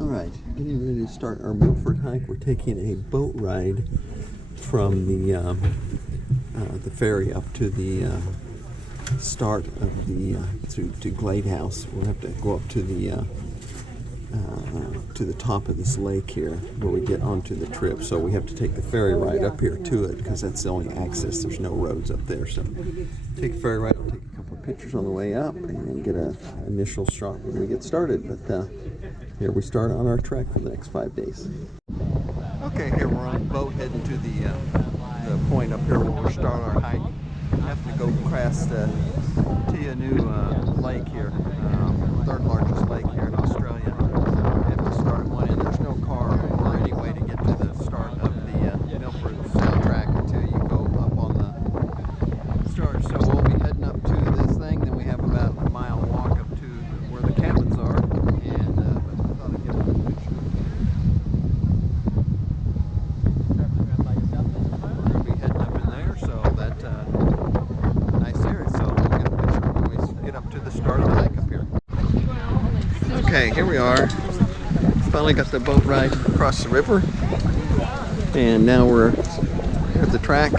Alright, getting ready to start our Milford hike. We're taking a boat ride from the ferry up to the start of the to Glade House. We'll have to go up to the top of this lake here where we get onto the trip. So we have to take the ferry ride up here to it because that's the only access. There's no roads up there. So take the ferry ride. I'll take a couple of pictures on the way up and get an initial shot when we get started. But here we start on our trek for the next 5 days. Okay, here we're on a boat heading to the point up here where we'll start our hike. We have to go across the Lake here, third largest lake here in Australia. We have to start at one end. There's no car or any way to get to the start of the Milford Sound track until you go up on the start. So we'll be heading up to this thing. Then we have about a mile walk up to where the cabins are. And I thought I'd get a picture. We're going to be heading up in there, so that nice area. So we'll get a picture when we get up to the start of the hike up here. Okay, here we are. Finally got the boat ride across the river, and now we're at the track.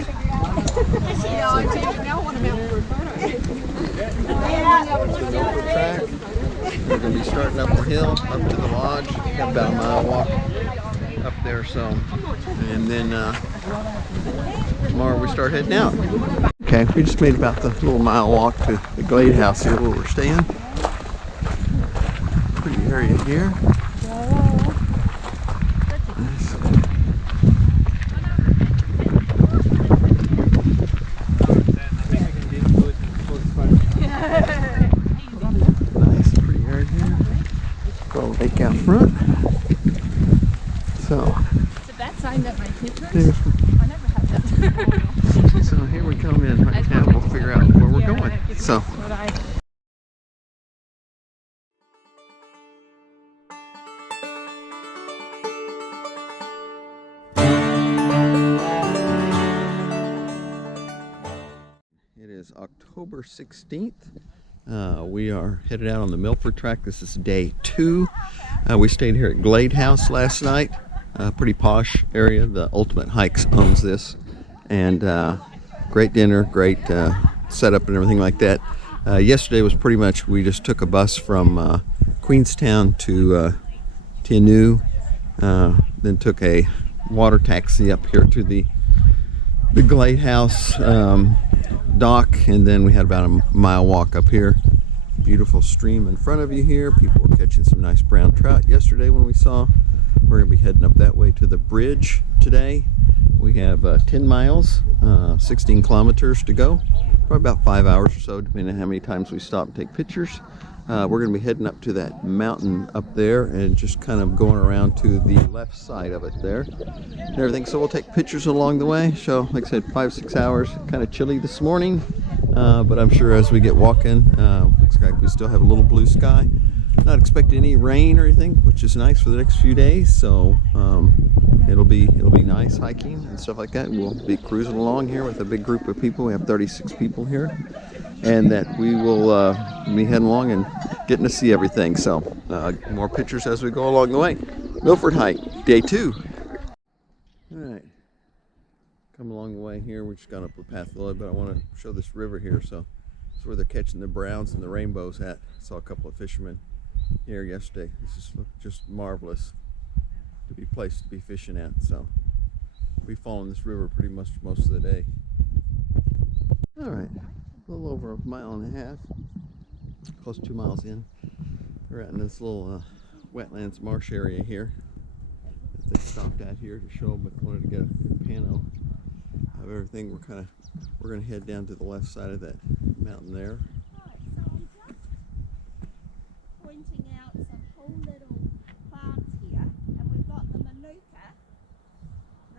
We're going to be starting up the hill, up to the lodge. Got about a mile walk up there, so, and then tomorrow we start heading out. Okay, we just made about the little mile walk to the Glade House here where we're staying. Pretty area here. Nice, pretty area here. Got a lake out front. So. It's a bad sign that my kids I never had that. So here we come in right now. We'll figure out where we're going. So. It is October 16th. We are headed out on the Milford track. This is day 2. We stayed here at Glade House last night. Pretty posh area. The Ultimate Hikes owns this. And great dinner, great setup and everything like that. Yesterday was pretty much, we just took a bus from Queenstown to Tianu, then took a water taxi up here to the Glade House dock, and then we had about a mile walk up here. Beautiful stream in front of you here. People were catching some nice brown trout yesterday when we saw. We're going to be heading up that way to the bridge today. We have 10 miles, 16 kilometers to go. Probably about 5 hours or so, depending on how many times we stop and take pictures. We're going to be heading up to that mountain up there and just kind of going around to the left side of it there and everything. So we'll take pictures along the way. So like I said, 5-6 hours. Kind of chilly this morning, but I'm sure as we get walking, looks like we still have a little blue sky. Not expecting any rain or anything, which is nice for the next few days. So it'll be nice hiking and stuff like that. We'll be cruising along here with a big group of people. We have 36 people here. And that we will be heading along and getting to see everything. So more pictures as we go along the way. Milford hike, day 2. All right, come along the way here. We just got up the path a little bit. I want to show this river here. So it's where they're catching the browns and the rainbows at. Saw a couple of fishermen here yesterday. This is just marvelous to be place to be fishing at. So we following this river pretty much most of the day. All right. A little over a mile and a half, close to 2 miles in. We're out in this little wetlands marsh area here that they stopped at here to show, but wanted to get a good pano of everything. We're going to head down to the left side of that mountain there. Right, so I'm just pointing out some cool little plants here, and we've got the manuka.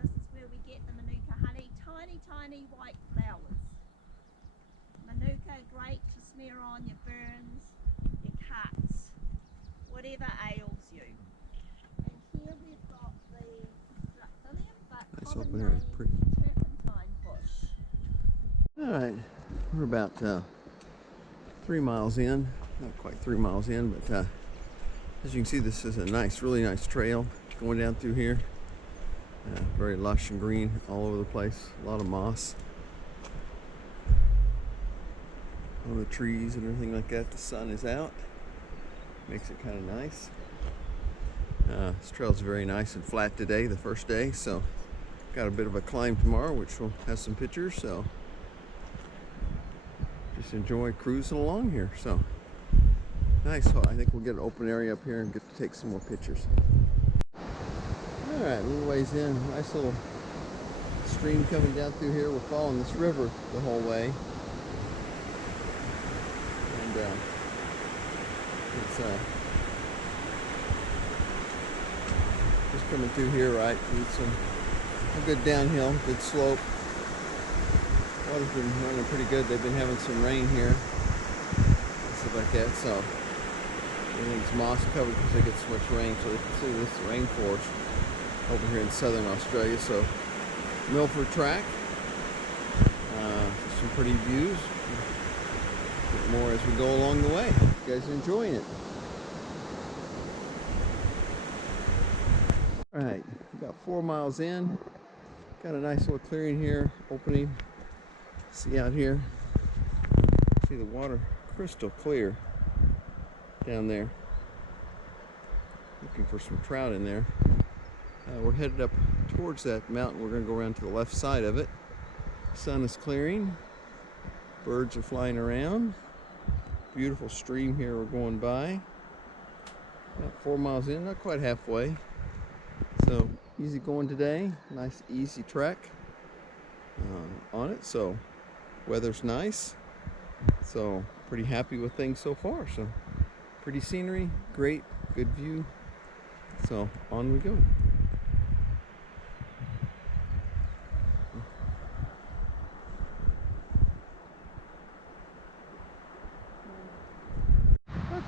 This is where we get the manuka honey, tiny white flowers. Manuka, great to smear on your burns, your cuts, whatever ails you. And here we've got the Structilium, but nice open area, pretty. Turpentine bush. All right, we're about 3 miles in, not quite 3 miles in, but As you can see, this is a nice, really nice trail going down through here. Very lush and green all over the place. A lot of moss on the trees and everything like that. The sun is out. Makes it kind of nice. This trail is very nice and flat today, the first day. So got a bit of a climb tomorrow, which will have some pictures. So just enjoy cruising along here. So nice. So I think we'll get an open area up here and get to take some more pictures. All right, a little ways in, nice little stream coming down through here. We're following this river the whole way, and it's just coming through here, right? It's a good downhill, good slope. Water's been running pretty good. They've been having some rain here, stuff like that. So everything's moss covered because they get so much rain. So they consider this the rainforest over here in southern Australia. So Milford track, some pretty views. Get more as we go along the way. You guys are enjoying it. All right, about 4 miles in. Got a nice little clearing here, opening. See out here. See the water crystal clear down there. Looking for some trout in there. We're headed up towards that mountain. We're going to go around to the left side of it. Sun is clearing. Birds are flying around. Beautiful stream here we're going by. About 4 miles in, not quite halfway. So easy going today. Nice easy trek on it. So weather's nice. So pretty happy with things so far. So pretty scenery, great, good view. So on we go.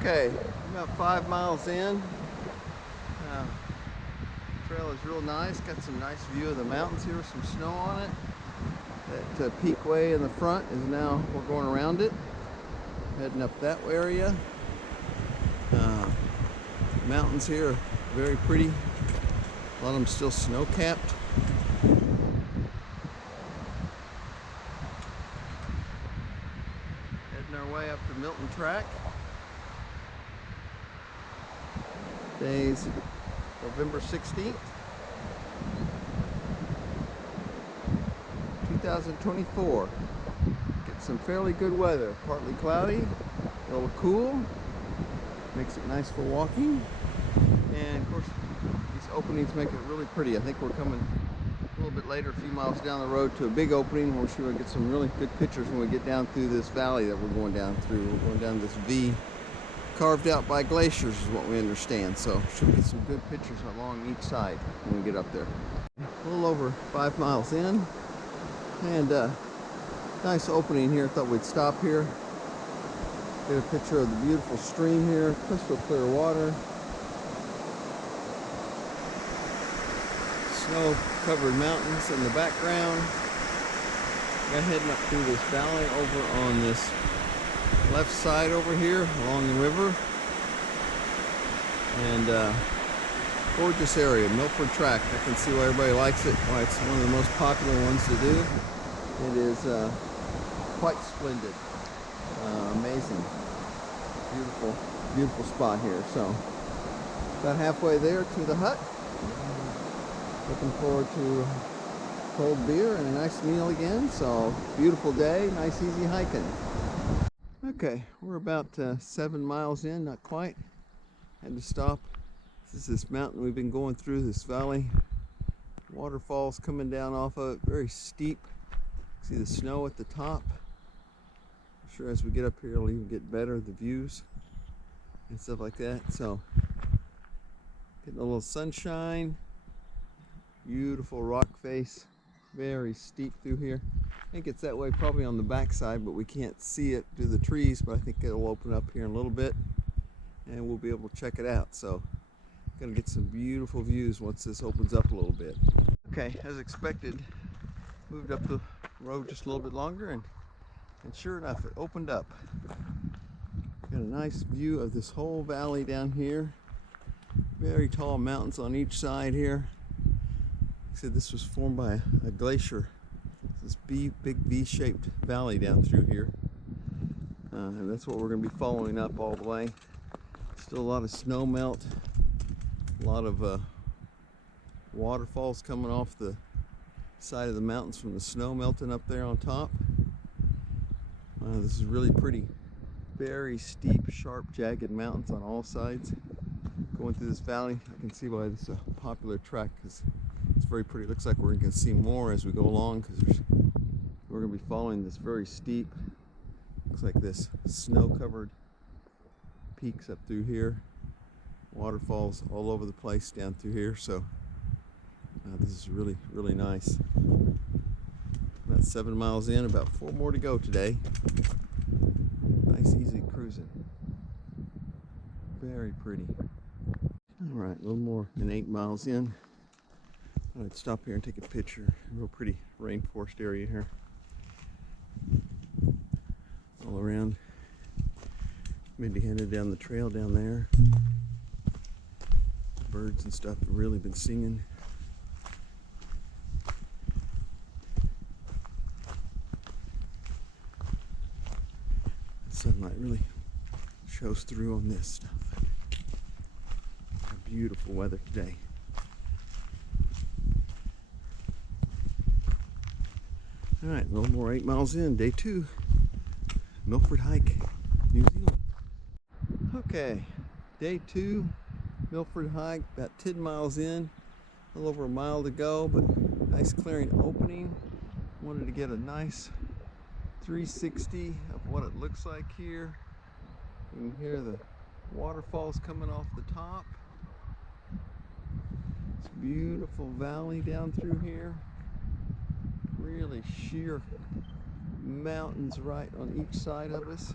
Okay, about 5 miles in. Trail is real nice. Got some nice view of the mountains here with some snow on it. That peakway in the front is now, we're going around it. Heading up that area. Mountains here are very pretty. A lot of them still snow-capped. Heading our way up the Milton track. Today's November 16th, 2024. Get some fairly good weather. Partly cloudy, a little cool. Makes it nice for walking. And of course, these openings make it really pretty. I think we're coming a little bit later, a few miles down the road, to a big opening. We're sure we'll get some really good pictures when we get down through this valley that we're going down through. We're going down this V carved out by glaciers is what we understand. So should get some good pictures along each side when we get up there. A little over 5 miles in, and nice opening here. Thought we'd stop here, get a picture of the beautiful stream here, crystal clear water, snow covered mountains in the background. We're heading up through this valley over on this left side over here along the river, and gorgeous area, Milford track. I can see why everybody likes it, why it's one of the most popular ones to do. It is quite splendid, amazing, beautiful spot here. So about halfway there to the hut. Looking forward to cold beer and a nice meal again. So beautiful day, nice easy hiking. Okay, we're about 7 miles in, not quite. Had to stop. This is this mountain we've been going through, this valley. Waterfalls coming down off of it, very steep. See the snow at the top. I'm sure as we get up here it'll even get better, the views and stuff like that. So getting a little sunshine, beautiful rock face, very steep through here. I think it's that way probably on the back side, but we can't see it through the trees, but I think it'll open up here in a little bit and we'll be able to check it out. So gonna get some beautiful views once this opens up a little bit. Okay, as expected, moved up the road just a little bit longer, and sure enough, it opened up. Got a nice view of this whole valley down here. Very tall mountains on each side here. Like I said, this was formed by a glacier. This big V-shaped valley down through here. And that's what we're going to be following up all the way. Still a lot of snow melt. A lot of waterfalls coming off the side of the mountains from the snow melting up there on top. This is really pretty. Very steep, sharp, jagged mountains on all sides. Going through this valley, I can see why this is a popular trek, because it's very pretty. It looks like we're going to see more as we go along, because we're going to be following this very steep, looks like this snow-covered peaks up through here. Waterfalls all over the place down through here, so this is really, really nice. About 7 miles in, about 4 more to go today. Nice, easy cruising. Very pretty. All right, a little more than 8 miles in. I'd stop here and take a picture. Real pretty rainforest area here. All around. Maybe headed down the trail down there. Birds and stuff have really been singing. The sunlight really shows through on this stuff. Beautiful weather today. All right, a little more 8 miles in, day 2. Milford Hike, New Zealand. Okay, day 2, Milford Hike, about 10 miles in. A little over a mile to go, but nice clearing opening. Wanted to get a nice 360 of what it looks like here. You can hear the waterfalls coming off the top. It's a beautiful valley down through here. Really sheer mountains right on each side of us.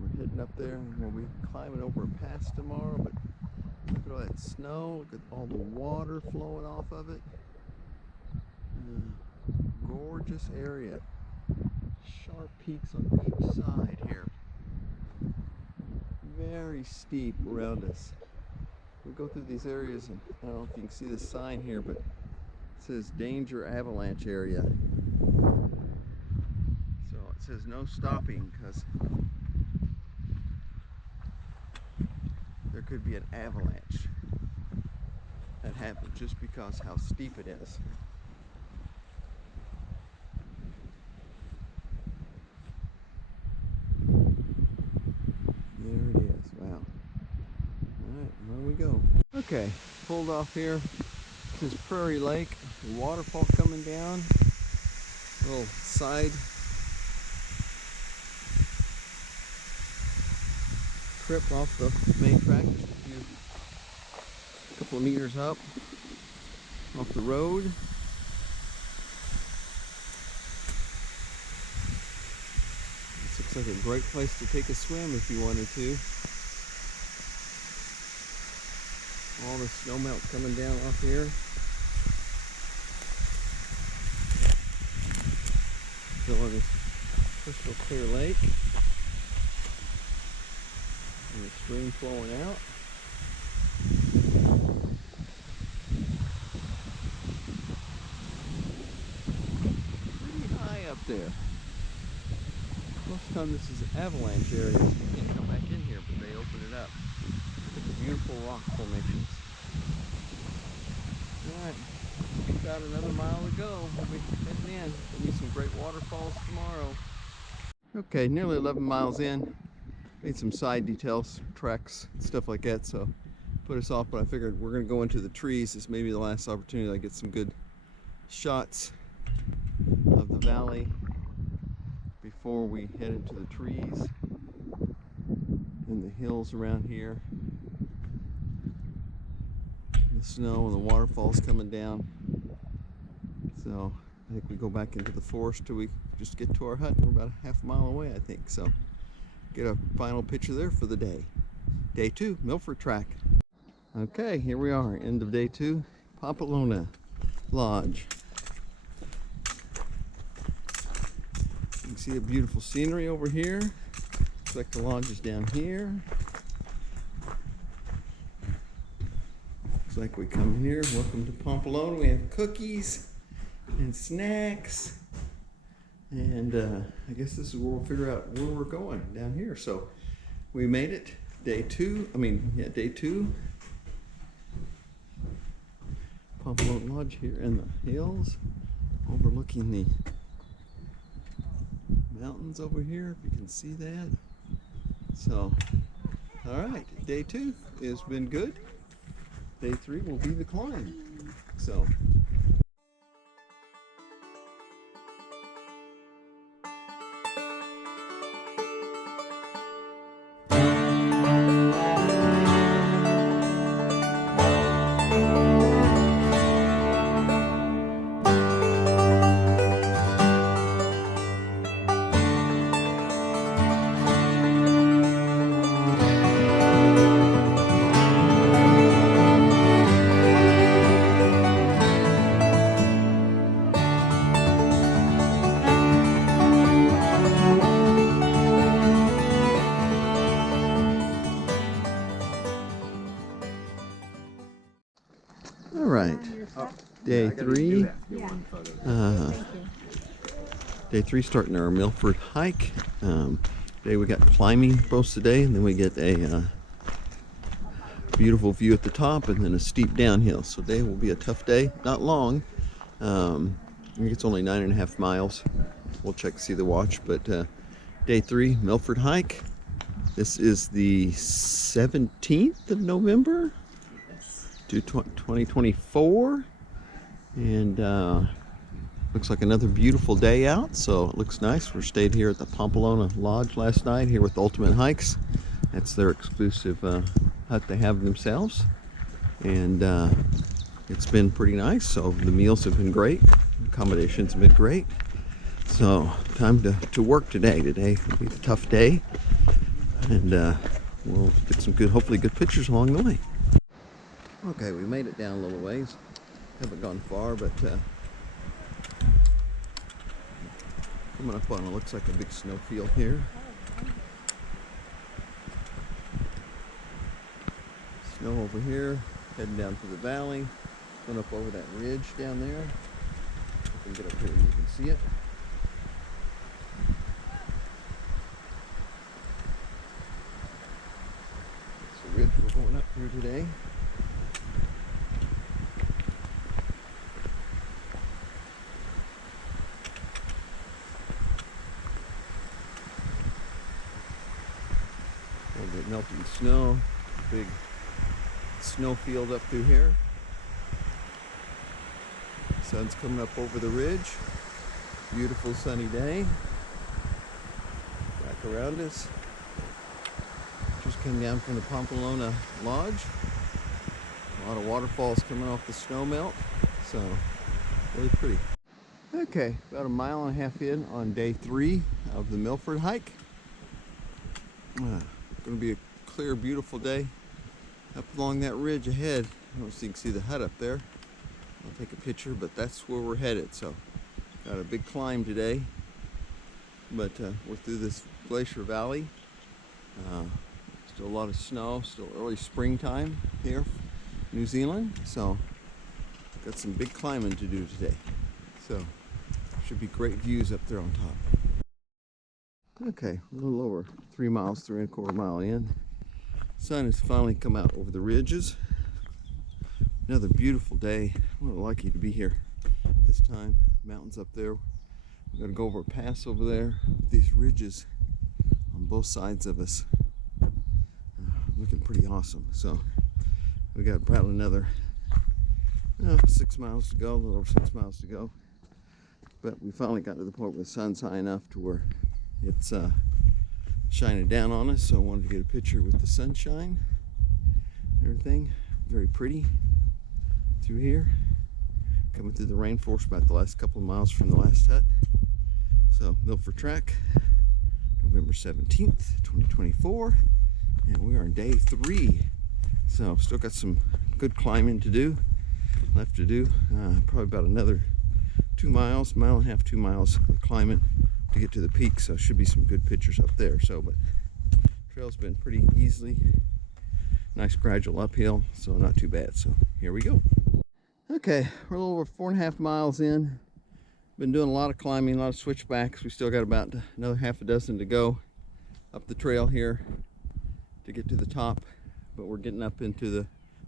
We're heading up there and we'll be climbing over a pass tomorrow, but look at all that snow, look at all the water flowing off of it. Gorgeous area. Sharp peaks on each side here. Very steep around us. We go through these areas, and I don't know if you can see the sign here, but it says danger avalanche area. So it says no stopping, because there could be an avalanche that happened just because how steep it is. There it is. Wow. Alright, there we go. Okay, pulled off here. This is Prairie Lake. The waterfall coming down. Little side trip off the main track. A couple of meters up off the road. This looks like a great place to take a swim if you wanted to. All the snow melt coming down off here. Still this crystal clear lake. And the stream flowing out. Pretty high up there. Most of the time this is an avalanche area. You can't come back in here, but they open it up. Look at the beautiful rock formations. Alright, about another mile to go. We'll be heading in. There'll be some great waterfalls tomorrow. Okay, nearly 11 miles in. Made some side details, treks, stuff like that, so put us off, but I figured we're going to go into the trees. This may be the last opportunity I get some good shots of the valley before we head into the trees and the hills around here. The snow and the waterfalls coming down. So I think we go back into the forest till we just get to our hut. We're about a half a mile away, I think. So get a final picture there for the day. Day 2, Milford Track. Okay, here we are, end of day 2, Pompolona Lodge. You can see a beautiful scenery over here. Looks like the lodge is down here. Looks like we come here. Welcome to Pompolona. We have cookies and snacks. And I guess this is where we'll figure out where we're going, down here. So we made it. Day 2. Pompolona Lodge here in the hills, overlooking the mountains over here, if you can see that. So, all right, day 2 has been good. Day 3 will be the climb. So. All right, day 3. Day 3 starting our Milford hike. Today we got climbing most today, and then we get a beautiful view at the top, and then a steep downhill. So today will be a tough day. Not long. I think it's only 9.5 miles. We'll check to see the watch. But day 3 Milford hike. This is the 17th of November. To 2024, and looks like another beautiful day out, so it looks nice. We stayed here at the Pompolona Lodge last night here with Ultimate Hikes. That's their exclusive hut they have themselves, and it's been pretty nice. So the meals have been great, accommodations have been great. So time to work today. Today will be a tough day, and we'll get some good, hopefully good pictures along the way. Okay, we made it down a little ways. Haven't gone far, but coming up on what looks like a big snowfield here. Snow over here, heading down to the valley, going up over that ridge down there. I can get up here and you can see it. That's the ridge we're going up here today. Melting snow, big snow field up through here. Sun's coming up over the ridge. Beautiful sunny day. Back around us. Just came down from the Pompolona Lodge. A lot of waterfalls coming off the snow melt. So, really pretty. Okay, about 1.5 miles in on day 3 of the Milford hike. Going to be a clear, beautiful day up along that ridge ahead. I don't know if you can see the hut up there. I'll take a picture, but that's where we're headed. So, got a big climb today, but we're through this glacier valley. Still a lot of snow, still early springtime here in New Zealand. So, got some big climbing to do today. So, should be great views up there on top. Okay, a little over 3 miles, 3.25 miles in. Sun has finally come out over the ridges. Another beautiful day. We're lucky to be here this time. Mountains up there. We're going to go over a pass over there. These ridges on both sides of us. Looking pretty awesome. So we got about another 6 miles to go, a little over 6 miles to go. But we finally got to the point where the sun's high enough to where it's shining down on us, so I wanted to get a picture with the sunshine and everything. Very pretty through here. Coming through the rainforest about the last couple of miles from the last hut. So Milford Track, November 17th, 2024. And we are on day 3 So still got some good climbing to do, left to do. Probably about another 2 miles, mile and a half, 2 miles of climbing to get to the peak. So should be some good pictures up there. So, but trail's been pretty easily, nice gradual uphill, so not too bad. So here we go. Okay, we're a little over 4.5 miles in. Been doing a lot of climbing, a lot of switchbacks. We still got about another half a dozen to go up the trail here to get to the top. But we're getting up into the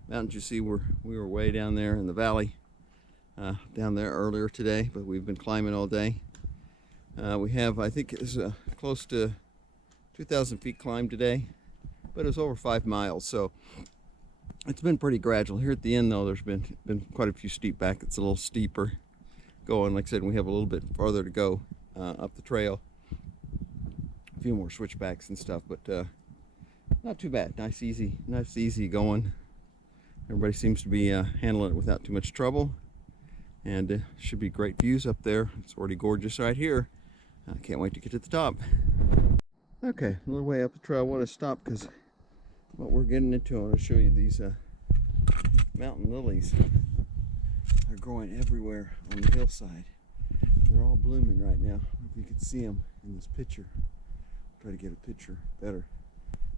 mountains. You see, we were way down there in the valley, down there earlier today, but we've been climbing all day. We have, I think it's close to 2,000 feet climb today, but it was over 5 miles, so it's been pretty gradual. Here at the end though, there's been quite a few steep back. It's a little steeper going. Like I said, we have a little bit farther to go up the trail. A few more switchbacks and stuff, but not too bad. Nice easy going. Everybody seems to be handling it without too much trouble, and should be great views up there. It's already gorgeous right here. I can't wait to get to the top. Okay, a little way up the trail. I want to stop because what we're getting into, I want to show you these mountain lilies. They're growing everywhere on the hillside. They're all blooming right now. If you can see them in this picture. Try to get a picture better.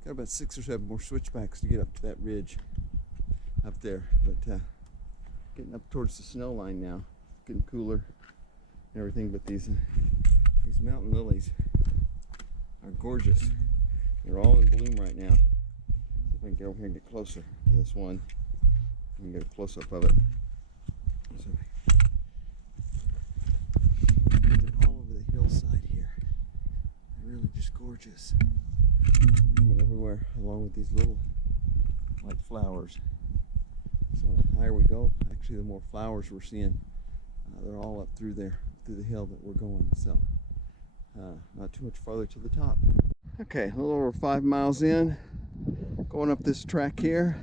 Got about 6 or 7 more switchbacks to get up to that ridge up there, but getting up towards the snow line now. It's getting cooler and everything, but these mountain lilies are gorgeous. They're all in bloom right now. If I can get over here and get closer to this one, I can get a close-up of it. So, they're all over the hillside here. They're really just gorgeous. Blooming everywhere, along with these little white flowers. So the higher we go, actually the more flowers we're seeing. They're all up through there, through the hill that we're going. So not too much farther to the top. Okay, a little over 5 miles in, going up this track here.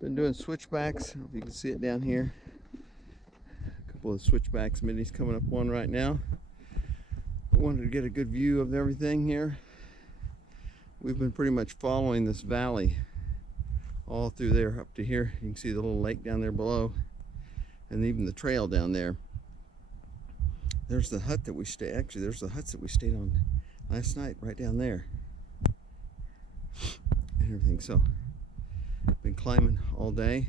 Been doing switchbacks. I don't know if you can see it down here. A couple of switchbacks. Minnie's coming up one right now. I wanted to get a good view of everything here. We've been pretty much following this valley all through there up to here. You can see the little lake down there below, and even the trail down there. There's the hut that we stayed. Actually, there's the huts that we stayed on last night, right down there, and everything. So, been climbing all day,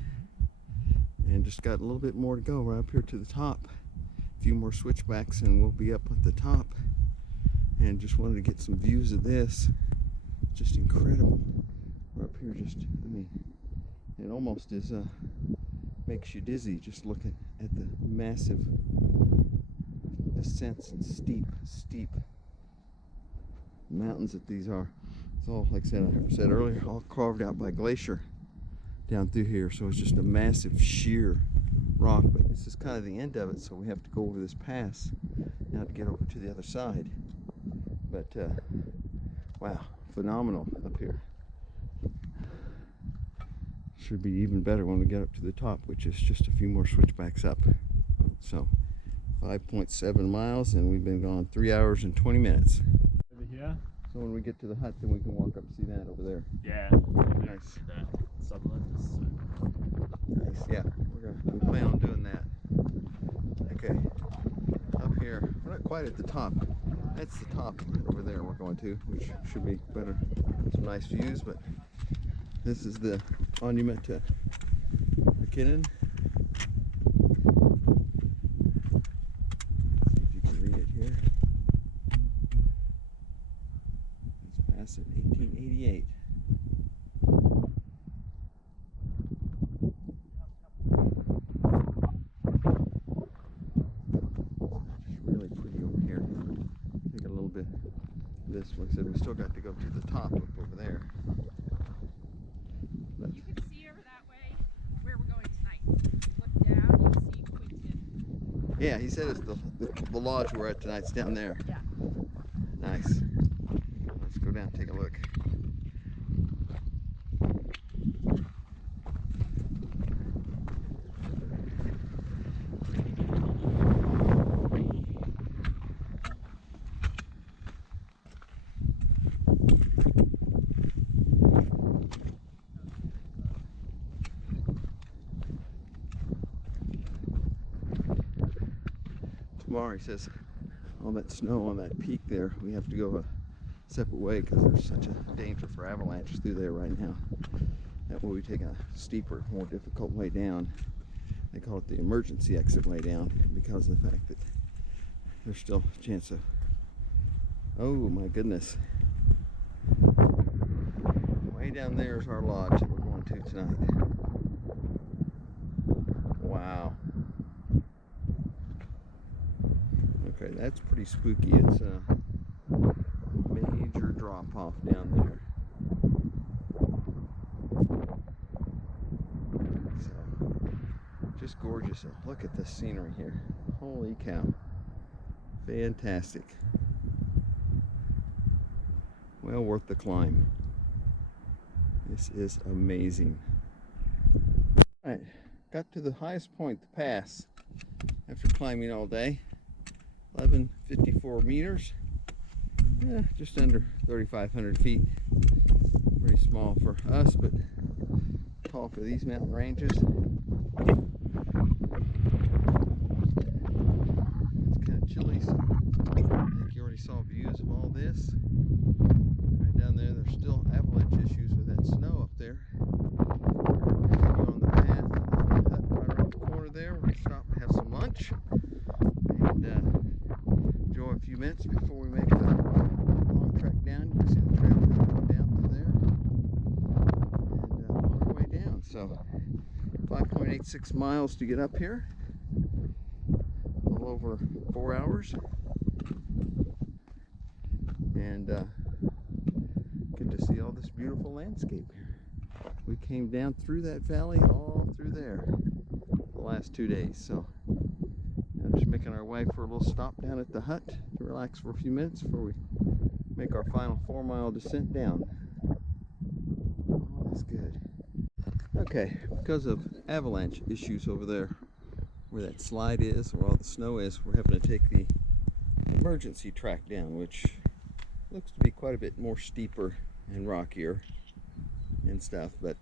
and just got a little bit more to go. Right up here to the top. A few more switchbacks, and we'll be up at the top. And just wanted to get some views of this. Just incredible. We're up here, just, I mean, it almost is makes you dizzy just looking at the massive ascents and steep mountains that these are. It's all, like I said earlier, all carved out by glacier down through here. So it's just a massive sheer rock, but this is kind of the end of it, so we have to go over this pass now to get over to the other side. But wow, phenomenal up here. Should be even better when we get up to the top, which is just a few more switchbacks up. So 5.7 miles, and we've been gone 3 hours and 20 minutes. Over here? So when we get to the hut, then we can walk up and see that over there. Yeah. Nice. Nice, yeah. We plan on doing that. Okay. Up here, we're not quite at the top. That's the top over there we're going to, which should be better. Some nice views, but this is the monument to McKinnon. See if you can read it here. It's passed in 1888. This, like I said, we still got to go to the top up over there. But you can see over that way where we're going tonight. Look down, you see Quinton. yeah, he said it's the lodge we're at tonight's down there. Yeah. Nice. Let's go down and take a look. tomorrow. He says all that snow on that peak there, we have to go a separate way because there's such a danger for avalanches through there right now. That way we take a steeper, more difficult way down. They call it the emergency exit way down because of the fact that there's still a chance of, oh my goodness. Way down there is our lodge that we're going to tonight. Wow. Okay, that's pretty spooky. It's a major drop off down there. So, just gorgeous. Look at the scenery here. Holy cow. Fantastic. Well worth the climb. This is amazing. All right, got to the highest point, the pass, after climbing all day. 1154 meters. Yeah, just under 3,500 feet. Pretty small for us, but tall for these mountain ranges. It's kind of chilly, so I think you already saw views of all this. Right down there, there's still avalanche issues with that snow up there. Continue on the path. The hut right around the corner there. We're going to stop and have some lunch and enjoy a few minutes before we make the long trek down. You can see the trail coming down through there. And on our way down. So 5.86 miles to get up here. A little over 4 hours. And get to see all this beautiful landscape here. We came down through that valley, all through there, the last 2 days. So I'm just making our way for a little stop down at the hut to relax for a few minutes before we make our final 4-mile descent down. Oh, that's good. Okay, because of avalanche issues over there, where that slide is, where all the snow is, we're having to take the emergency track down, which looks to be quite a bit more steeper and rockier and stuff, but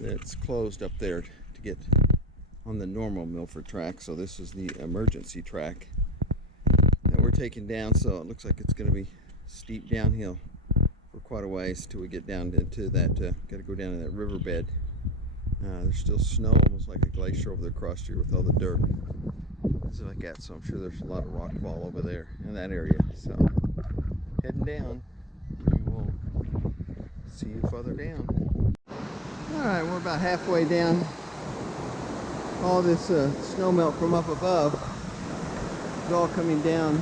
it's closed up there to get on the normal Milford track. So this is the emergency track that we're taking down. So it looks like it's going to be steep downhill for quite a ways till we get down into that. Got to go down to that riverbed. There's still snow, almost like a glacier over there across here with all the dirt, stuff like that. So I'm sure there's a lot of rock fall over there in that area. So heading down. We will see you further down. Alright, we're about halfway down. All this snow melt from up above is all coming down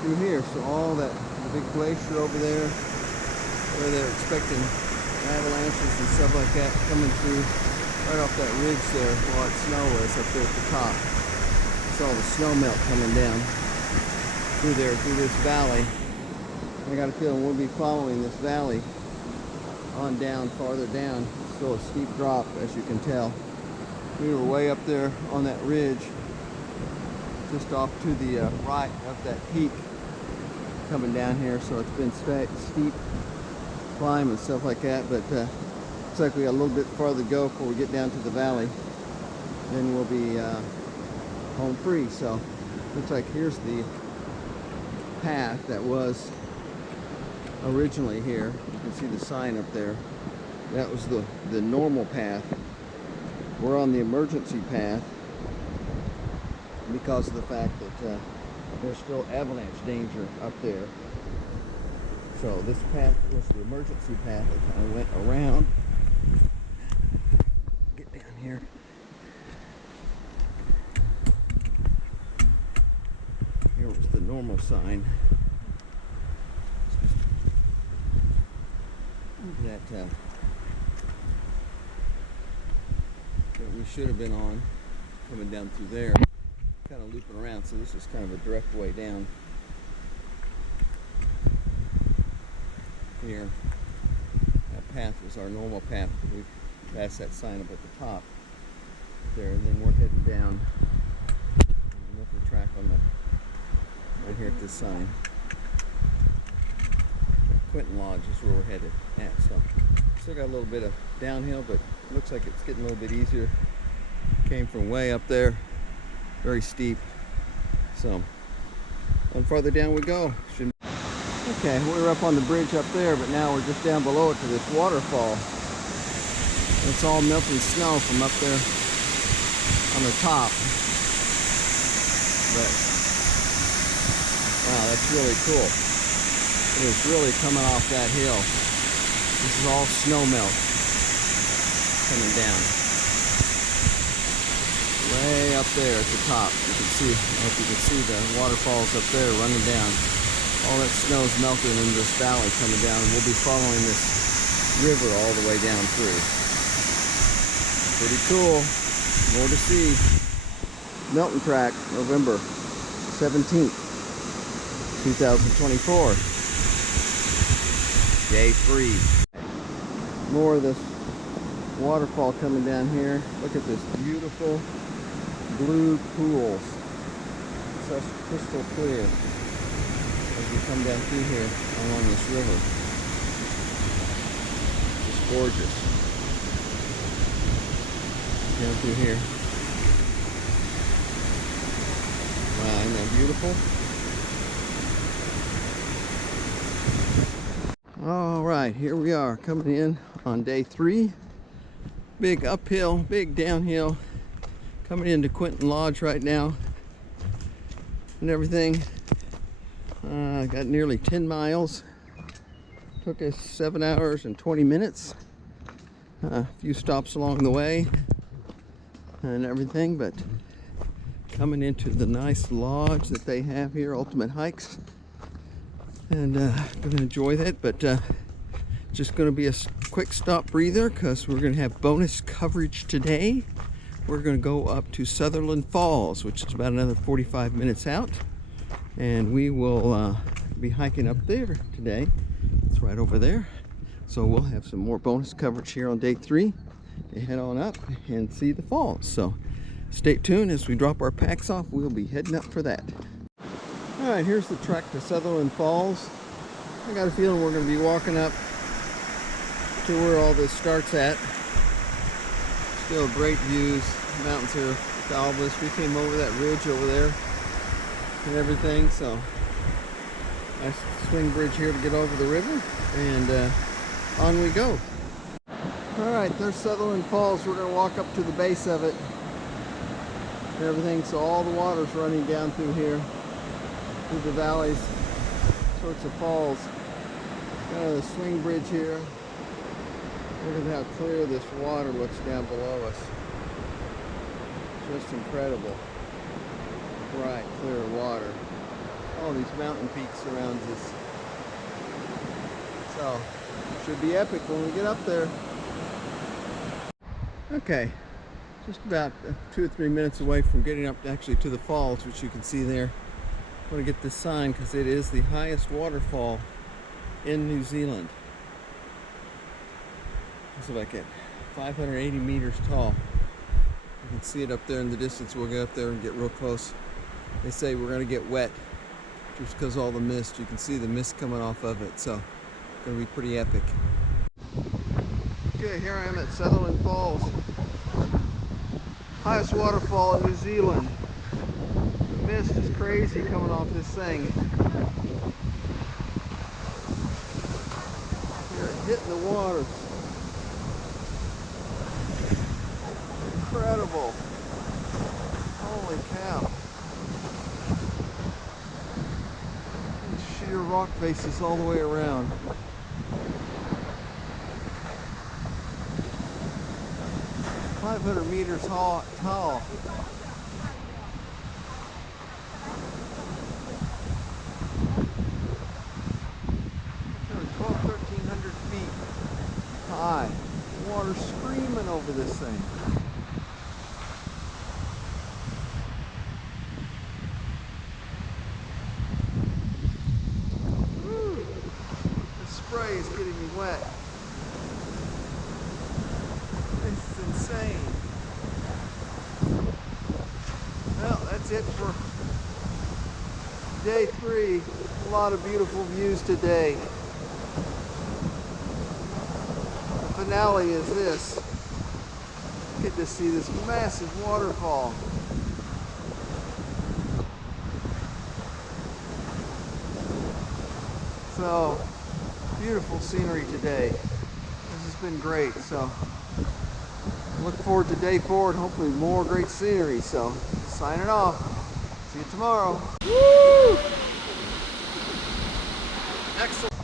through here. So all that, the big glacier over there, where they're expecting avalanches and stuff like that coming through right off that ridge there, while that snow is up there at the top. It's all the snow melt coming down through there, through this valley. I got a feeling we'll be following this valley on down, farther down. It's still a steep drop, as you can tell. We were way up there on that ridge, just off to the right of that peak coming down here. So it's been steep climb and stuff like that, but looks like we got a little bit farther to go before we get down to the valley. Then we'll be home free. So looks like here's the path that was originally here. You can see the sign up there. That was the normal path. We're on the emergency path because of the fact that there's still avalanche danger up there. So this path was the emergency path that kind of went around. Get down here. Here was the normal sign that we should have been on, coming down through there, kind of looping around. So this is kind of a direct way down here. That path was our normal path. We passed that sign up at the top there, and then we're heading down the Milford track on the right here at this sign. Quinton Lodge is where we're headed at. So still got a little bit of downhill, but looks like it's getting a little bit easier. Came from way up there very steep. So, and farther down we go. Okay, we're up on the bridge up there, but now we're just down below it to this waterfall. It's all melting snow from up there on the top. But wow, that's really cool. It is really coming off that hill. This is all snow melt coming down. Way up there at the top. You can see, I don't know if you can see the waterfalls up there running down. All that snow is melting in this valley coming down. We'll be following this river all the way down through. Pretty cool. More to see. Mountain Track, November 17th, 2024. Day 3. More of this waterfall coming down here. Look at this beautiful blue pools. Such crystal clear as we come down through here along this river. It's gorgeous. Down through here. Wow, isn't that beautiful? All right, here we are coming in on day 3. Big uphill, big downhill. Coming into Quinton Lodge right now and everything. Got nearly 10 miles. Took us 7 hours and 20 minutes. A few stops along the way and everything, but coming into the nice lodge that they have here, Ultimate Hikes. And gonna enjoy that, but just gonna be a quick stop breather because we're gonna have bonus coverage today. We're gonna go up to Sutherland Falls, which is about another 45 minutes out, and we will be hiking up there today. It's right over there, so we'll have some more bonus coverage here on day 3 to head on up and see the falls. So stay tuned as we drop our packs off. We'll be heading up for that. All right, here's the trek to Sutherland Falls. I got a feeling we're going to be walking up to where all this starts at. Still great views. Mountains here, Dalvis. We came over that ridge over there and everything. So nice swing bridge here to get over the river, and on we go. All right, there's Sutherland Falls. We're going to walk up to the base of it and everything. So all the water's running down through here, through the valleys, sorts of falls. Got the swing bridge here. Look at how clear this water looks down below us. Just incredible. Bright, clear water. All these mountain peaks around us. So, should be epic when we get up there. Okay, just about 2 or 3 minutes away from getting up actually to the falls, which you can see there. I want to get this sign because it is the highest waterfall in New Zealand. It's like at 580 meters tall. You can see it up there in the distance. We'll get up there and get real close. They say we're going to get wet just because all the mist. You can see the mist coming off of it, so it's going to be pretty epic. Okay, here I am at Sutherland Falls. Highest waterfall in New Zealand. The mist is crazy coming off this thing. You're hitting the water. Incredible. Holy cow. Sheer rock faces all the way around. "500 meters tall. 1,200-1,300 feet high. Water screaming over this thing. Woo. The spray is getting me wet. This is insane. Well, that's it for day 3. A lot of beautiful views today. The finale is this. Get to see this massive waterfall. So, beautiful scenery today. This has been great. So, look forward to day 4 and hopefully more great scenery. So, signing off. See you tomorrow. Woo! Excellent.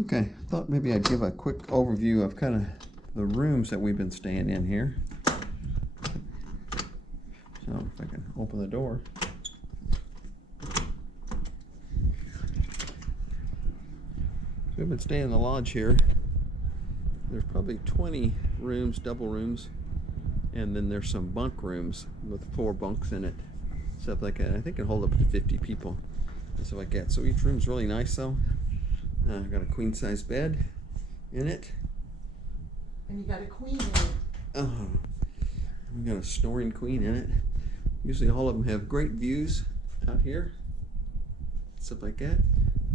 Okay, thought maybe I'd give a quick overview of kind of the rooms that we've been staying in here. So, if I can open the door. We've been staying in the lodge here. There's probably 20 rooms, double rooms, and then there's some bunk rooms with 4 bunks in it, stuff like that. I think it can hold up to 50 people and stuff like that. So each room's really nice though. I've got a queen size bed in it. And you got a queen in it. Oh, we got a snoring queen in it. Usually all of them have great views out here, stuff like that.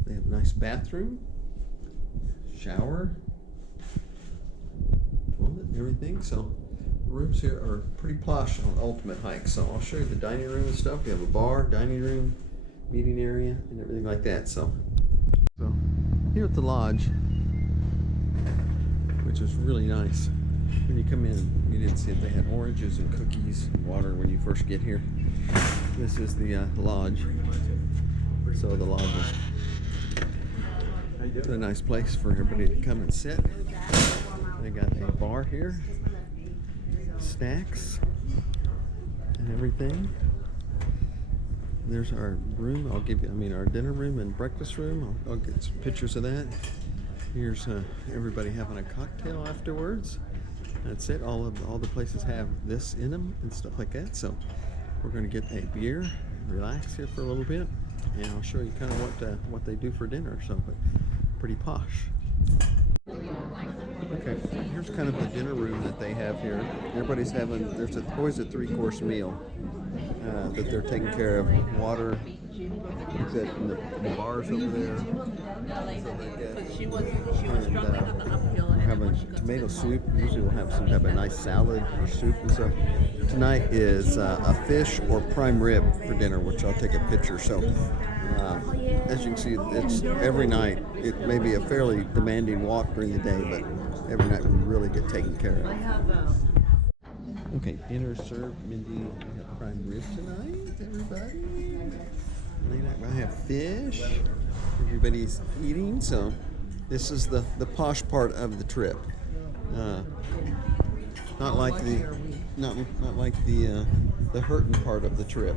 They have a nice bathroom, shower, toilet, and everything. So the rooms here are pretty posh on Ultimate Hike. So I'll show you the dining room and stuff. We have a bar, dining room, meeting area, and everything like that. So here at the lodge, which is really nice. When you come in, you didn't see it. They had oranges and cookies and water when you first get here. This is the lodge. So the lodge is a nice place for everybody to come and sit. They got a bar here, snacks, and everything. There's our room. I'll give you, our dinner room and breakfast room. I'll get some pictures of that. Here's everybody having a cocktail afterwards. That's it. All the places have this in them and stuff like that. So we're going to get a beer, relax here for a little bit, and I'll show you kind of what they do for dinner. So, but pretty posh. Okay, here's kind of the dinner room that they have here. Everybody's having. There's always a 3-course meal that they're taking care of. Water. Like that, and the bars over there. And we're having tomato soup. Usually we'll have some type of nice salad or soup and stuff. Tonight is a fish or prime rib for dinner, which I'll take a picture. So as you can see, it's every night. It may be a fairly demanding walk during the day, but every night we really get taken care of. Okay, dinner served. Mindy, we have prime rib tonight, everybody. I have fish. Everybody's eating, so this is the posh part of the trip. Not like the hurting part of the trip.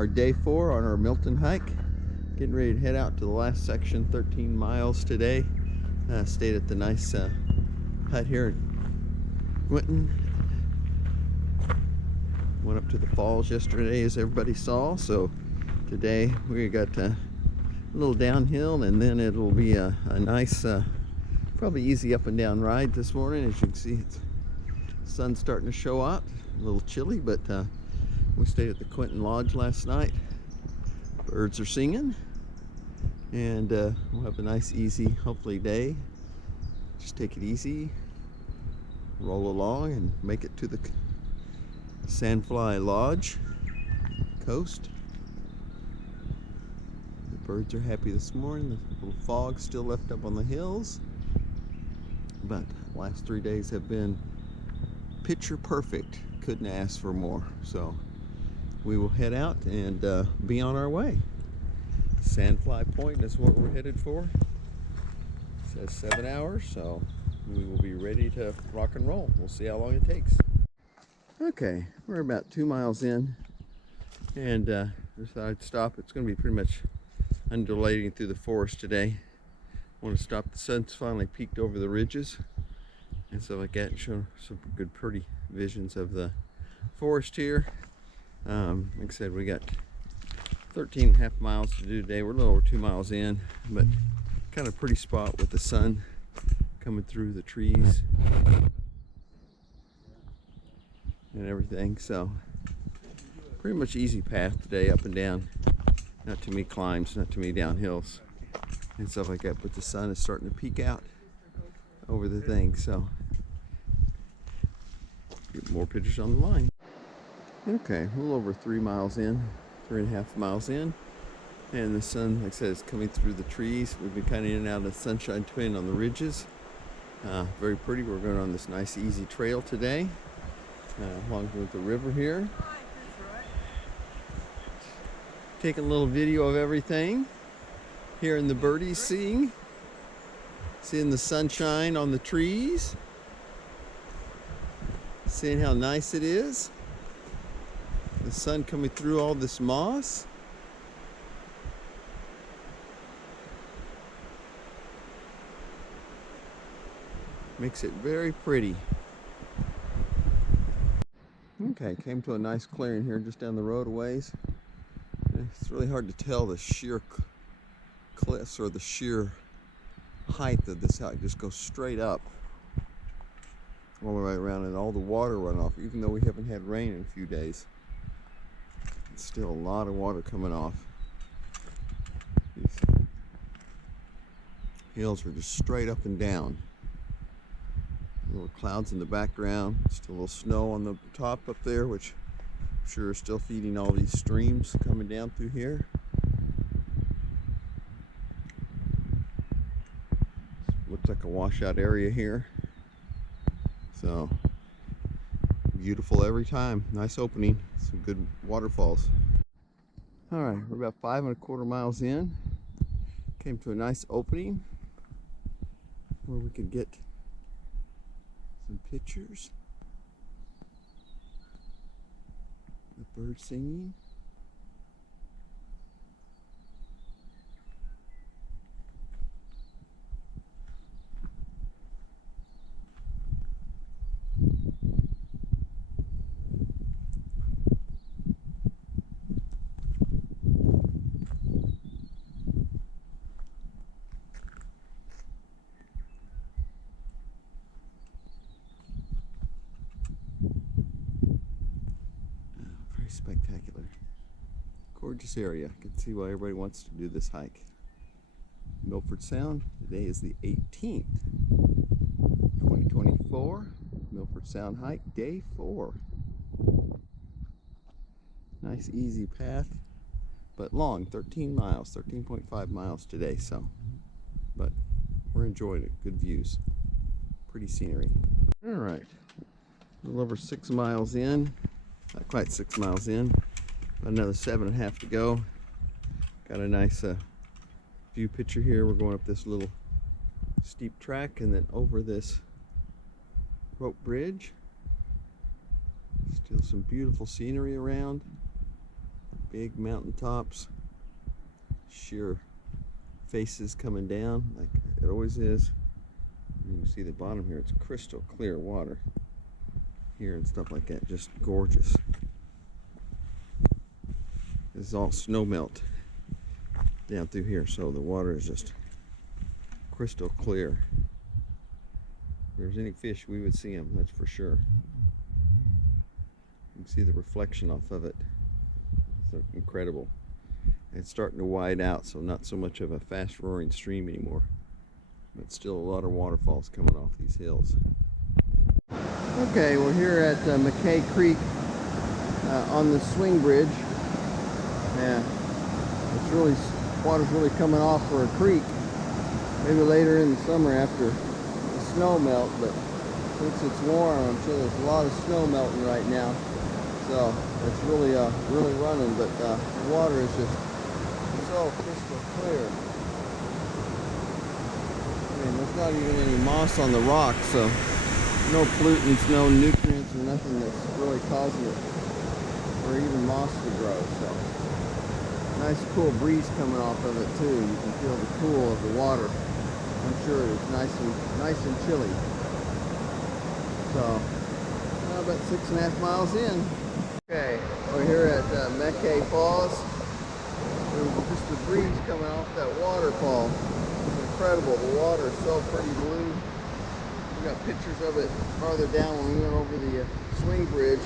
our day 4 on our Milton hike. Getting ready to head out to the last section, 13 miles today. Stayed at the nice hut here in Quinton. Went up to the falls yesterday, as everybody saw. So today we got a little downhill, and then it'll be a nice, probably easy up and down ride this morning. As you can see, the sun's starting to show out. A little chilly, but we stayed at the Quinton Lodge last night. Birds are singing, and we'll have a nice, easy, hopefully, day. Just take it easy, roll along, and make it to the Sandfly Lodge coast. The birds are happy this morning. The little fog still left up on the hills, but the last 3 days have been picture perfect. Couldn't ask for more. So we will head out and be on our way. Sandfly Point is what we're headed for. It says 7 hours, so we will be ready to rock and roll. We'll see how long it takes. Okay, we're about 2 miles in, and just thought I'd stop. It's going to be pretty much undulating through the forest today. I want to stop. The sun's finally peaked over the ridges and stuff like that, and show some good, pretty visions of the forest here. Like I said, we got 13.5 miles to do today. We're a little over 2 miles in, but kind of pretty spot with the sun coming through the trees and everything. So pretty much easy path today, up and down. Not too many climbs, not too many downhills and stuff like that, but the sun is starting to peek out over the thing. So get more pictures on the line. Okay, a little over 3 miles in, 3.5 miles in, and the sun, like I said, is coming through the trees. We've been kind of in and out of the sunshine twin on the ridges. Very pretty. We're going on this nice, easy trail today, along with the river here. Taking a little video of everything, hearing the birdies sing, seeing the sunshine on the trees, seeing how nice it is. The sun coming through all this moss. Makes it very pretty. Okay, came to a nice clearing here just down the road a ways. It's really hard to tell the sheer cliffs or the sheer height of this hike. Just goes straight up all the way around, and all the water runoff, even though we haven't had rain in a few days. It's still a lot of water coming off. These hills are just straight up and down. Little clouds in the background, still a little snow on the top up there, which I'm sure is still feeding all these streams coming down through here. Looks like a washout area here. So beautiful every time. Nice opening. Some good waterfalls. All right, we're about 5.25 miles in. Came to a nice opening where we could get some pictures. The birds singing. Spectacular. Gorgeous area. You can see why everybody wants to do this hike. Milford Sound. Today is the 18th, 2024. Milford Sound hike, day 4. Nice easy path, but long, 13 miles, 13.5 miles today, so, but we're enjoying it. Good views. Pretty scenery. All right, a little over 6 miles in. Not quite 6 miles in, about another 7.5 to go. Got a nice view picture here. We're going up this little steep track and then over this rope bridge. Still some beautiful scenery around. Big mountain tops. Sheer faces coming down like it always is. You can see the bottom here. It's crystal clear water here and stuff like that. Just gorgeous. This is all snow melt down through here, so the water is just crystal clear. If there's any fish, we would see them, that's for sure. You can see the reflection off of it. It's incredible. It's starting to wide out, so not so much of a fast roaring stream anymore, but still a lot of waterfalls coming off these hills. Okay, we're here at McKay Creek on the swing bridge. Yeah, it's really, water's really coming off for a creek. Maybe later in the summer after the snow melt, but since it's warm, I'm sure there's a lot of snow melting right now. So it's really really running, but the water is just so crystal clear. I mean, there's not even any moss on the rock, so no pollutants, no nutrients, or nothing that's really causing it, or even moss to grow. So nice cool breeze coming off of it too. You can feel the cool of the water. I'm sure it's nice and chilly. So about 6.5 miles in. Okay, we're here at McKay Falls. There's just the breeze coming off that waterfall. It's incredible. The water is so pretty blue. We got pictures of it farther down when we went over the swing bridge.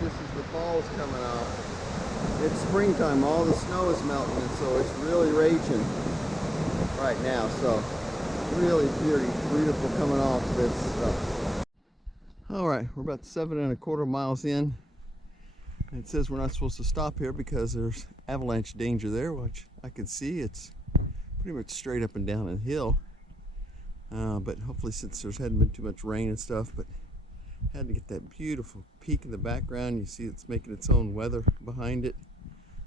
This is the falls coming off. It's springtime. All the snow is melting, and so it's really raging right now. So really beautiful coming off this stuff. All right, we're about 7.25 miles in. It says we're not supposed to stop here because there's avalanche danger there, which I can see. It's pretty much straight up and down a hill. But hopefully, since there hadn't been too much rain and stuff, but had to get that beautiful peak in the background. You see it's making its own weather behind it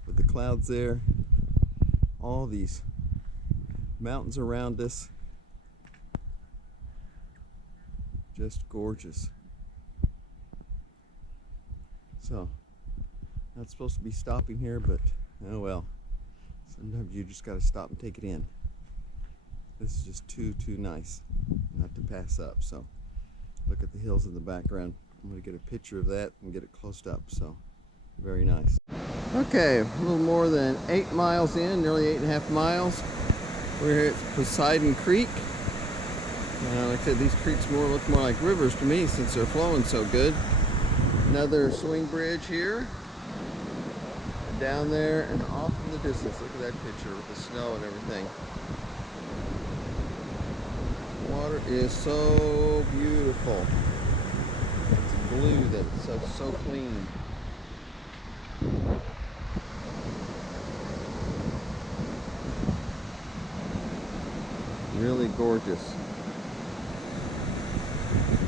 with the clouds there. All these mountains around us. Just gorgeous. So, not supposed to be stopping here, but oh well. Sometimes you just got to stop and take it in. This is just too nice not to pass up. So, look at the hills in the background. I'm going to get a picture of that and get it closed up. So, very nice. Okay, a little more than 8 miles in, nearly 8.5 miles. We're here at Poseidon Creek. Like I said, these creeks look more like rivers to me since they're flowing so good. Another swing bridge here. Down there and off in the distance. Look at that picture with the snow and everything. Water is so beautiful. It's blue that it's so clean. Really gorgeous.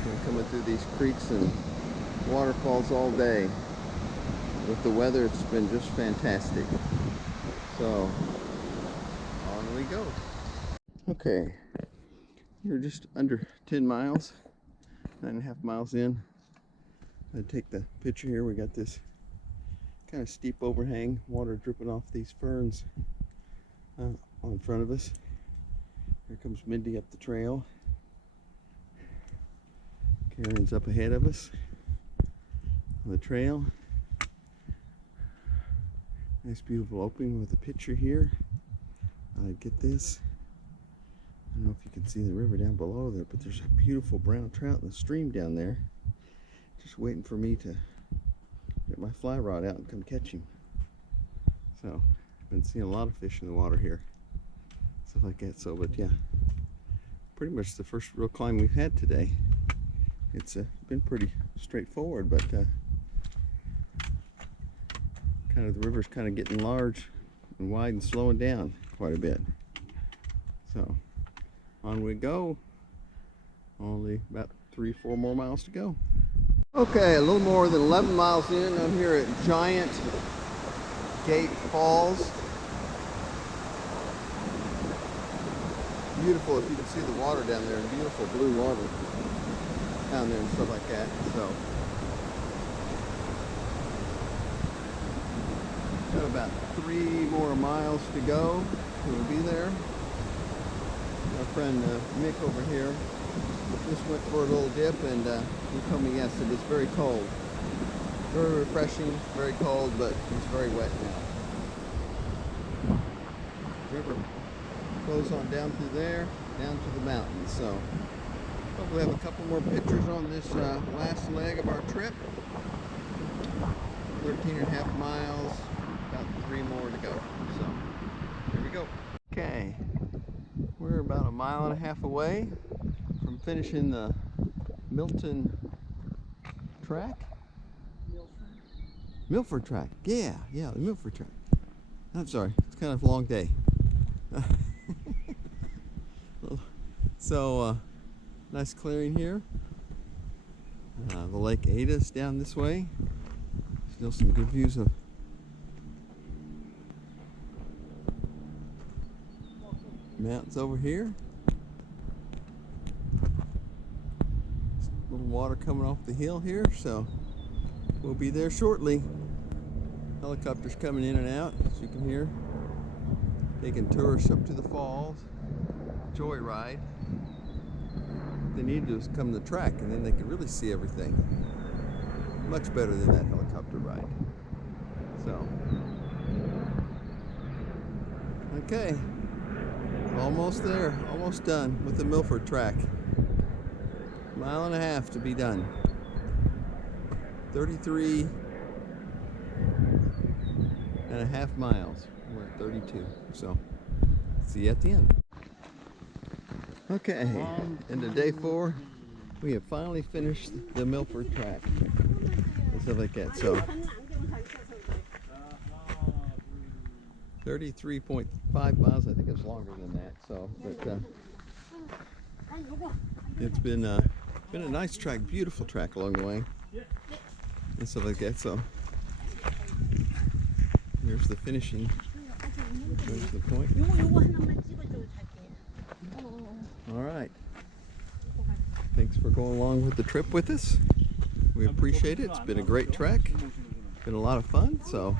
We're coming through these creeks and waterfalls all day. With the weather, it's been just fantastic. So, on we go. Okay, we're just under 10 miles, 9.5 miles in. I take the picture here. We got this kind of steep overhang, water dripping off these ferns in front of us. Here comes Mindy up the trail. Karen's up ahead of us on the trail. Nice beautiful opening with a picture here. Get this. I don't know if you can see the river down below there, but there's a beautiful brown trout in the stream down there. Just waiting for me to get my fly rod out and come catch him. So, I've been seeing a lot of fish in the water here. Stuff like that. So, but yeah, pretty much the first real climb we've had today. It's been pretty straightforward, but kind of the river's kind of getting large and wide and slowing down quite a bit. So on we go. Only about 3-4 more miles to go. Okay, a little more than 11 miles in. I'm here at Giant Gate Falls. Beautiful, if you can see the water down there, beautiful blue water down there and stuff like that. So Got about 3 more miles to go. We'll be there. Our friend Mick over here just went for a little dip, and he told me yes, it is very cold. Very refreshing, very cold, but it's very wet now. River flows on down through there, down to the mountains. So hopefully have a couple more pictures on this last leg of our trip. 13.5 miles, about 3 more to go. So here we go. Okay, we're about 1.5 miles away from finishing the Milton track. Milford track. Yeah, the Milford track. I'm sorry, it's kind of a long day. So, nice clearing here. The lake Ada's down this way. Still some good views of mountains over here. A little water coming off the hill here, so we'll be there shortly. Helicopters coming in and out, as you can hear. Taking tourists up to the falls. Joyride. What they need to do is come to the track, and then they can really see everything. Much better than that helicopter ride. So, okay, almost there, almost done with the Milford track. 1.5 miles to be done. 33.5 miles. We're at 32. So, see you at the end. Okay, into day 4, we have finally finished the Milford track and stuff like that. So 33.5 miles. I think it's longer than that. So, but it's been a nice track, beautiful track along the way and stuff like that. So here's the finishing. Here's the point. All right. Thanks for going along with the trip with us. We appreciate it. It's been a great trek. Been a lot of fun. So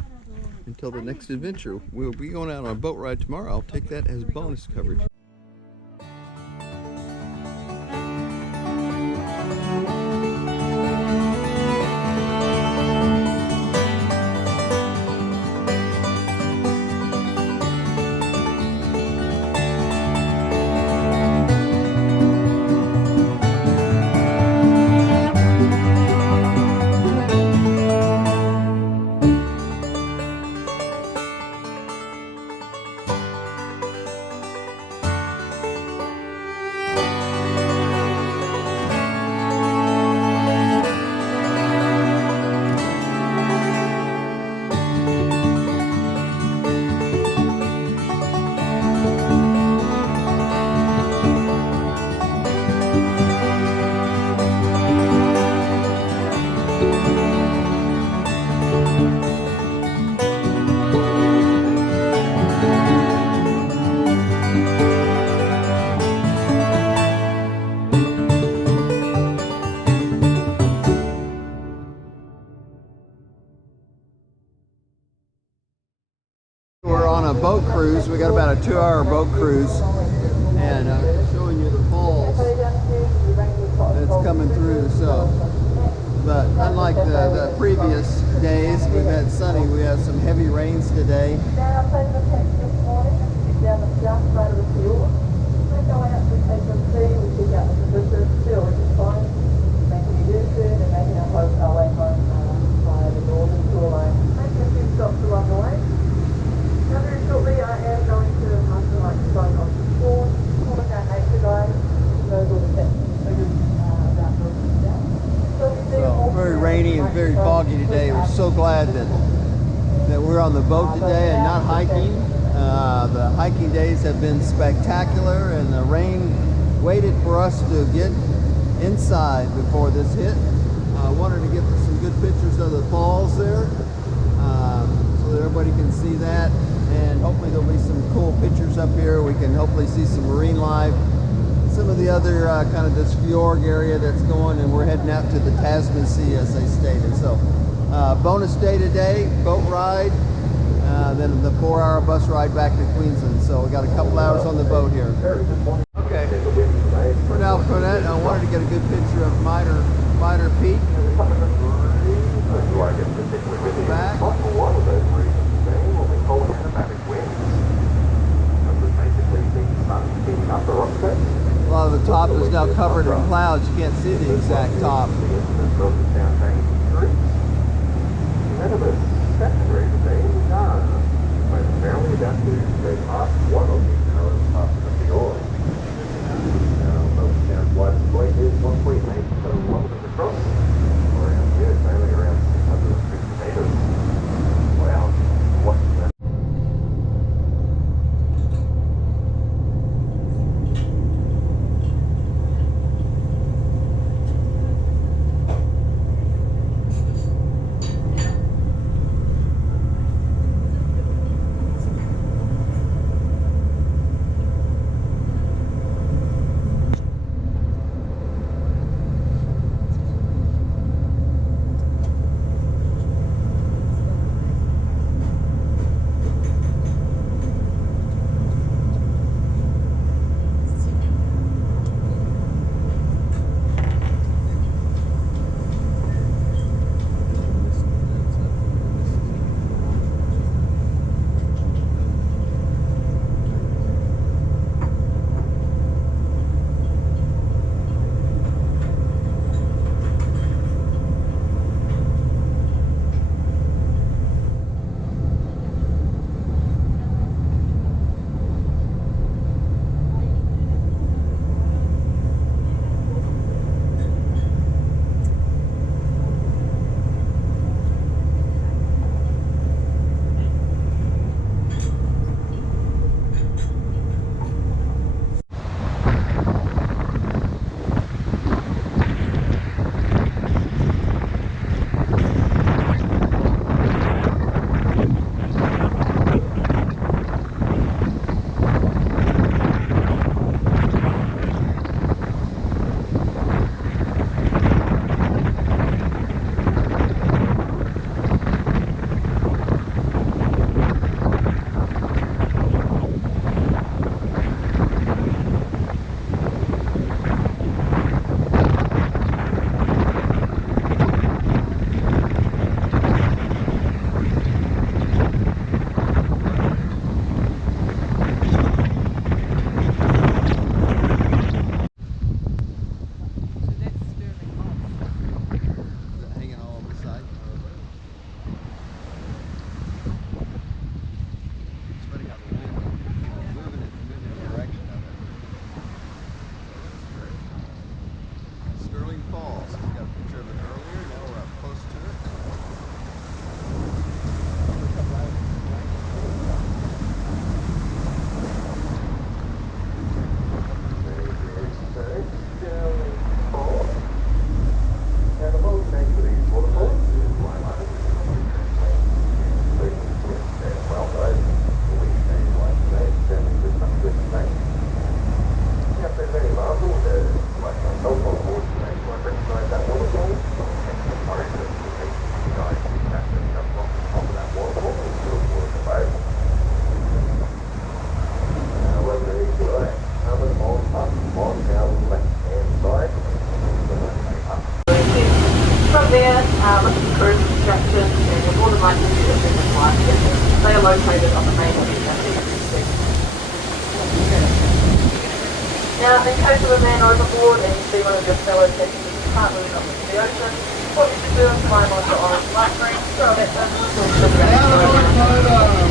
until the next adventure, we'll be going out on a boat ride tomorrow. I'll take that as bonus coverage. We're on a boat cruise. We got about a 2-hour boat cruise, and showing you the falls that's coming through. So, but unlike the previous days, we've had sunny. We have some heavy rains today. So very rainy and very foggy today. We're so glad that we're on the boat today and not hiking. The hiking days have been spectacular, and the rain waited for us to get inside before this hit. I wanted to get some good pictures of the falls there, so that everybody can see that, and hopefully there'll be some cool pictures up here. We can hopefully see some marine life, some of the other kind of this fjord area that's going, and we're heading out to the Tasman Sea, as they stated. So bonus day today, boat ride. then the 4-hour bus ride back to Queensland. So we got a couple hours on the boat here. Okay, for now, for that, I wanted to get a good picture of Minor Peak. Back. A lot of the top is now covered in clouds. You can't see the exact top. They are located on the main street. Now, in case of a man overboard and you see one of your fellow passengers who can't move up into the ocean, what you should do is climb onto orange light green, throw that over,